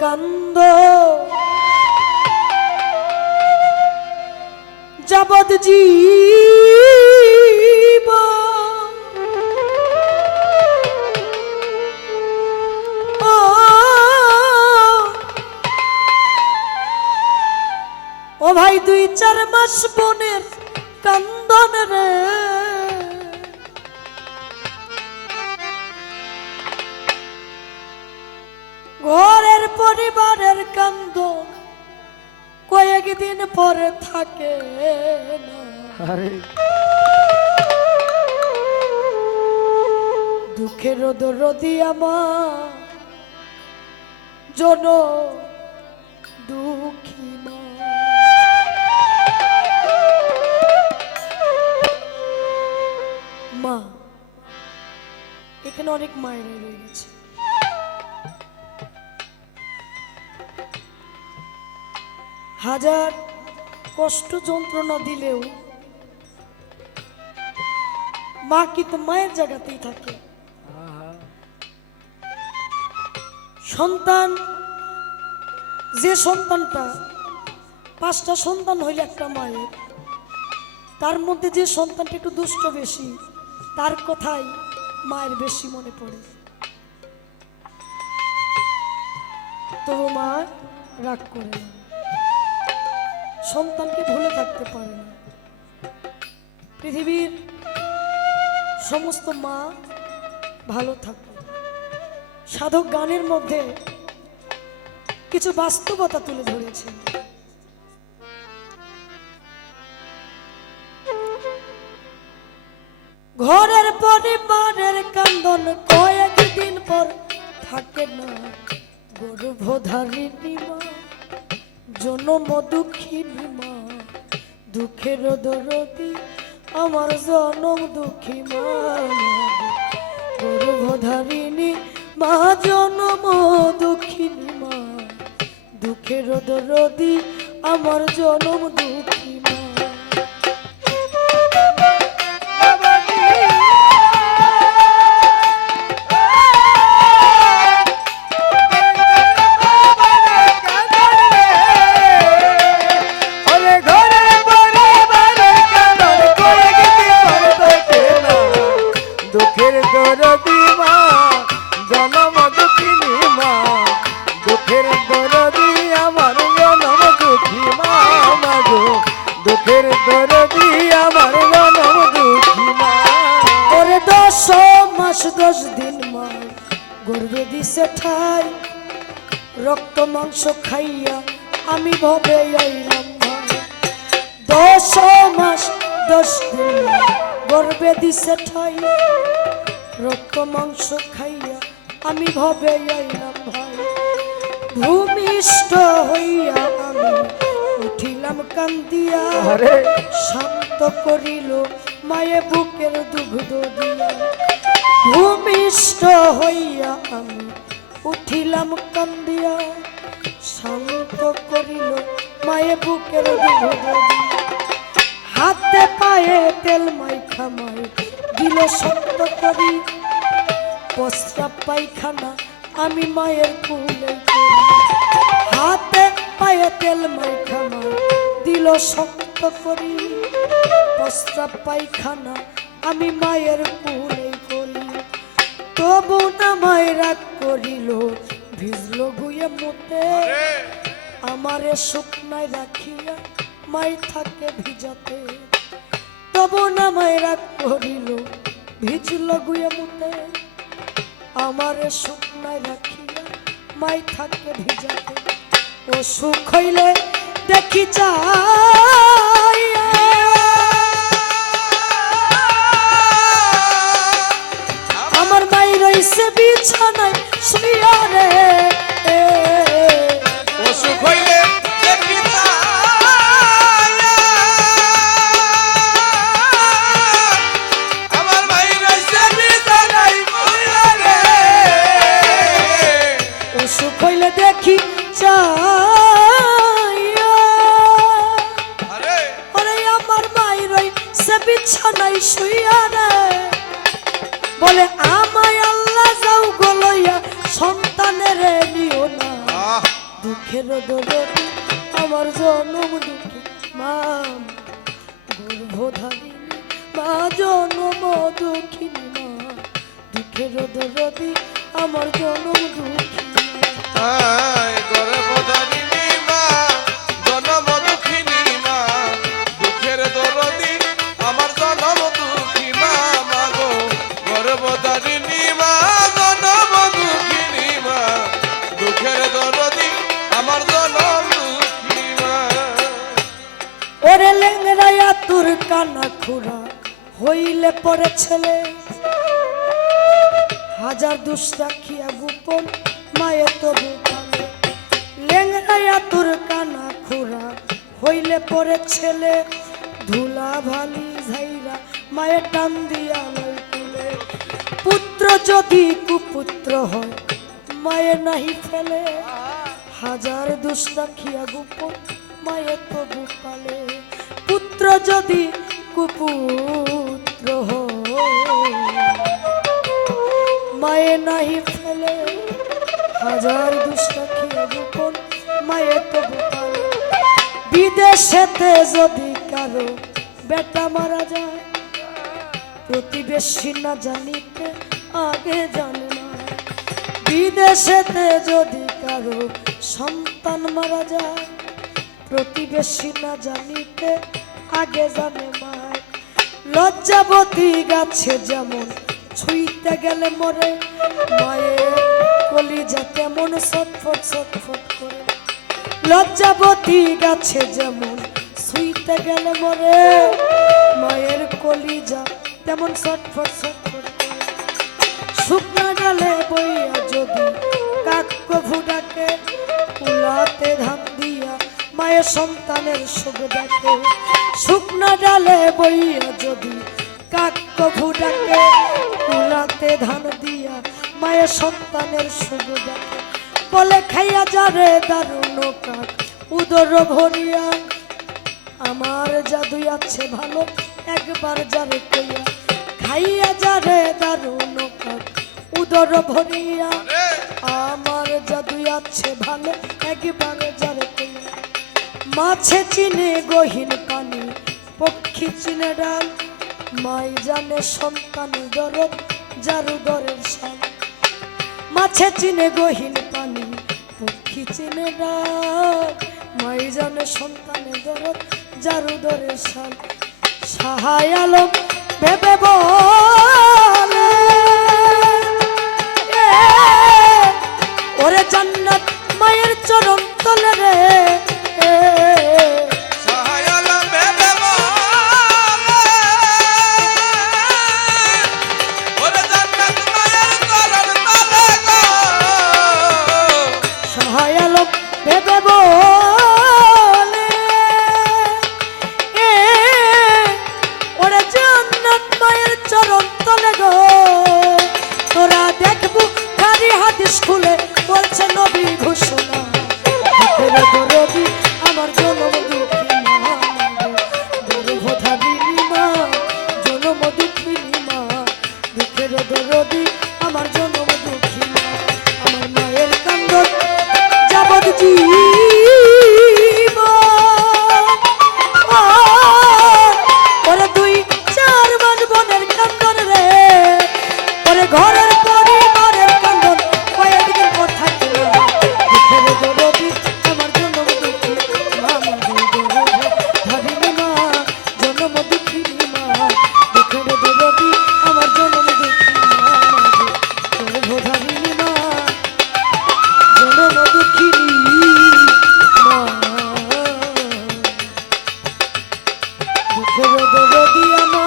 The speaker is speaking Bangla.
কান্দ যাবৎ জীব ও ভাই 2-4 মাস বনের কান্দন রে ঘরের পরিবারের কান্দন কয়েকদিন পরে থাকে না। দুঃখের দরদি আমার জন দুঃখী মা। মা এখানে অনেক মায়েরা রয়ে গেছে। হাজার কষ্ট যন্ত্রণা দিলেও মা কিন্তু মায়ের জায়গাতেই থাকে। সন্তান যে সন্তানটা 5টা সন্তান হইলে একটা মায়ের, তার মধ্যে যে সন্তানটা একটু দুষ্ট বেশি তার কথাই মায়ের বেশি মনে পড়ে। তবু মা রাগ করে না, সন্তানকে ভুলে থাকতে পারে না। পৃথিবীর সমস্ত মা ভালো থাকে। সাধক গানের মধ্যে কিছু বাস্তবতা তুলে ধরেছে। ঘরের পরিবারের কান্দন কয়েকদিন পর থাকে না। গর্ভধারিণী মা জনম দুঃখিনী মা, দুঃখের দরদি আমার জনম দুঃখী মা। গর্ভধারিণী মা জনম দুঃখিনী মা, দুঃখের দরদি আমার জনম দুঃখী মা। ওরে 10 দিন মা গর্ভে দিছে ঠাই, রক্ত মাংস খাইয়া আমি ভবে আইলাম ভাই। 10 দিন গর্ভে দিছে ঠাই, রক্ত মাংস খাইয়া আমি ভবে আইলাম ভাই। ভূমিষ্ঠ হইয়া আমি উঠিলাম কান্দিয়া, শান্ত করিল মায়ে বুকের দুগ্ধ দিয়া। ভূমিষ্ঠ হইয়া আমি উঠিলাম কান্দিয়া, শান্ত করিল মায়ে বুকের দুগ্ধ দিয়া। হাতে পায়ে তেল মাইখা মায়ে দিল শক্ত করি, প্রস্রাব পায়খানা আমি মায়ের কুলে করি। হাতে পায়ে তেল মাইখা মায়ে দিল শক্ত করি, প্রস্রাব পায়খানা আমি মায়ের কুলে করি। তবু না মায় রাগ করিল, ভিজল গুয়ে মতে, আমারে শুকনায় রাখিয়া মাই থাকে ভিজাতে। তবু না মায় রাগ করিল, ভিজল গুয়ে মতে, আমারে শুকনায় রাখিয়া মাই থাকে ভিজাতে। ও সুখ হইলে দেখি যাই, আমার মাই রইছে বিছানায় শুইয়া রে। ও সুখ হইলে দেখি যাই, আমার মাই রইছে বিছানায় শুইয়া রে। ও সুখ হইলে দেখি যাই, আরে দুঃখের দরদি আমার জনম দুঃখী মা, গর্ভধারিণী মা, জনম দুঃখিনী মা, দুঃখের দরদি আমার জনম দুঃখী মা। আয় গর্ভধারিণী মা, জনম দুঃখিনী মা, দুঃখের দরদি আমার জনম দুঃখী মা, মাগো গর্ভধারিণী মা, জনম দুঃখিনী মা, দুঃখের দরদি আমার জনম দুঃখী মা। ওরে লেংরাইয়া তোর কানা খুরা হইলে পরে ছেলে, হাজার দুষ রাখিয়া গোপন মায়ে তবু কালে। লেংরাইয়া তোর কানা খুরা হইলে পরে ছেলে, ধুলা ভালি ঝাইরা মায়ে টান দিয়া লয় তুলে। পুত্র যদি কুপুত্র হয় মায়ে নাহি ফেলে, হাজার দুষ রাখিয়া গোপন মায়ে তবু পালে। পুত্র যদি কুপুত্র হয় মায়ে নাহি ফেলে, হাজার দুষ রাখিয়া গোপন মায়ে তবু পালে। বিদেশেতে যদি কারো বেটা মারা যায়, প্রতিবেশী না জানিতে আগে জানে না। বিদেশেতে যদি কারো সন্তান মারা যায়, প্রতিবেশী না জানিতে আগে জানে মা। লজ্জাবতী গাছে যেমন ছুঁইতে গেলে মরে, মায়ের কলিজা তেমন ছটফট ছটফট করে। লজ্জাবতী গাছে যেমন ছুঁইতে গেলে মরে, মায়ের কলিজা তেমন ছটফট ছটফট করে। শুকনা ডালে বইয়া যদি কাক্য ভুডাকে, কুলাতে ধান দিয়া মায়ের সন্তানের সুখ দেখে। শুকনা ডালে বইয়া যদি কাক্য ভুডাকে, কুলাতে ধান দিয়া মায়ের সন্তানের সুখ দেখে। বলে খাইয়া যারে দারুণ কাক উদর ভরিয়া, আমার জাদু আছে ভালো একবার যারে কইয়া। খাইয়া যারে দারুণ কাক উদর ভরিয়া, আমার জাদু আছে ভালো একবার যারে কইয়া। মাছে চিনে গহীন পানি, পক্ষী চিনে ডাল, মাই জানে সন্তানের দরদ যারু দরের সাল। মাছে চিনে গহীন পানি, পক্ষী চিনে ডাল, মাই জানে সন্তানের দরদ যারু দরের সাল। সাহায় আলম ভেবে বলে, ওরে জান্নাত মায়ের চরণ তলে রে। সাহায় আলম ভেবে বলে, ওরে জান্নাত মায়ের চরণ তলে গো। সাহায় আলম ভেবে বলে, ওরে জান্নাত মায়ের চরণ তলে গো। তোরা দেখবো খারি হাদিস খুলে বলছে নবী ঘোষণা, দুঃখের দরদি আমার জনম দুঃখী মা, গর্ভধারিণী মা, জনম দুঃখিনী মা, দুঃখের দরদি আমার জনম দুঃখী মা। আমার মায়ের কান্দন যাবৎ জীবন, ওরে 2-4 মাস বোনের কান্দন রে, ওরে ঘরের পরিবারের কান্দন কয়েকদিন পর থাকে না। দুঃখের দরদি আমার জনম দুঃখী মা, গর্ভধারিণী মা, জনম দুঃখিনী মা, দুঃখের দরদি আমার জনম দুঃখী মা, গর্ভধারিণী মা, জনম দুঃখিনী মা। দুঃখের দরদি আমার